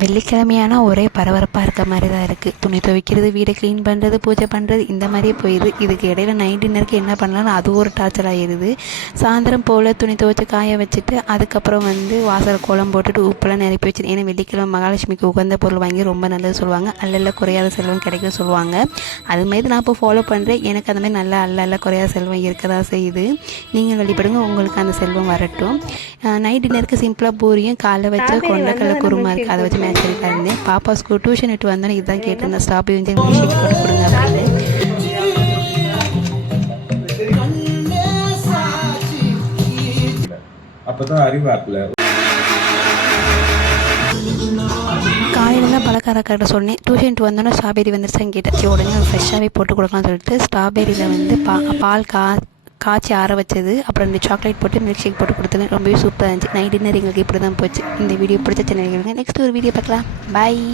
வெள்ளிக்கிழமையானா ஒரே பரபரப்பாக இருக்க மாதிரி தான் இருக்குது. துணி துவைக்கிறது, வீடை க்ளீன் பண்ணுறது, பூஜை பண்ணுறது, இந்த மாதிரியே போயிடுது. இதுக்கு இடையில நைட் டின்னருக்கு என்ன பண்ணலாம்னு அது ஒரு டார்ச்சர் ஆகிடுது. சாயந்தரம் போல் துணி துவைச்சி காய வச்சுட்டு அதுக்கப்புறம் வாசல் கோலம் போட்டுட்டு உப்பெல்லாம் நிரப்பி வச்சுட்டு, ஏன்னா வெள்ளிக்கிழமை மகாலட்சுமிக்கு உகந்த பொருள் வாங்கி ரொம்ப நல்லது சொல்லுவாங்க. அல்ல குறையாத செல்வம் கிடைக்கும் சொல்லுவாங்க. அதுமாதிரி நான் இப்போ ஃபாலோ பண்ணுறேன். எனக்கு அந்த மாதிரி நல்லா அல்ல குறையாத செல்வம் இருக்க தான் செய்யுது. நீங்கள் வழிபடுங்க, உங்களுக்கு அந்த செல்வம் வரட்டும். நைட் டின்னருக்கு சிம்பிளாக பூரியும் காலைல வச்ச கொண்டக்கடலை குருமா இருக்குது, அதை வச்சு மேட்ச் பண்ணி தரேன். பாப்பா ஸ்கூல் டியூஷன் விட்டு வந்தோன்னே இதுதான் கேட்டிருந்தேன், ஸ்ட்ராபெரி வந்து மில்க் ஷேக் போட்டு கொடுங்க அப்படின்னு. அப்பதான் அறிவாக்கல. காலையில் பழக்காரக்கிட்ட சொன்னேன், டியூஷன் வந்தோன்னே ஸ்ட்ராபெரி வந்துருச்சான்னு கேட்டாச்சு. உடனே ஃப்ரெஷ்ஷாகவே போட்டு கொடுக்கலாம்னு சொல்லிட்டு ஸ்ட்ராபெரியில் பால் காய்ச்சி ஆற வச்சது, அப்புறம் 2 சாக்லேட் போட்டு மில்க் ஷேக் போட்டு கொடுத்தேன். ரொம்பவே சூப்பராக இருந்துச்சு. நைட் டின்னர் எங்களுக்கு இப்படி தான் போச்சு. இந்த வீடியோ பிடிச்ச சேனல் நெக்ஸ்ட் ஒரு வீடியோ பார்க்கலாம். பாய்.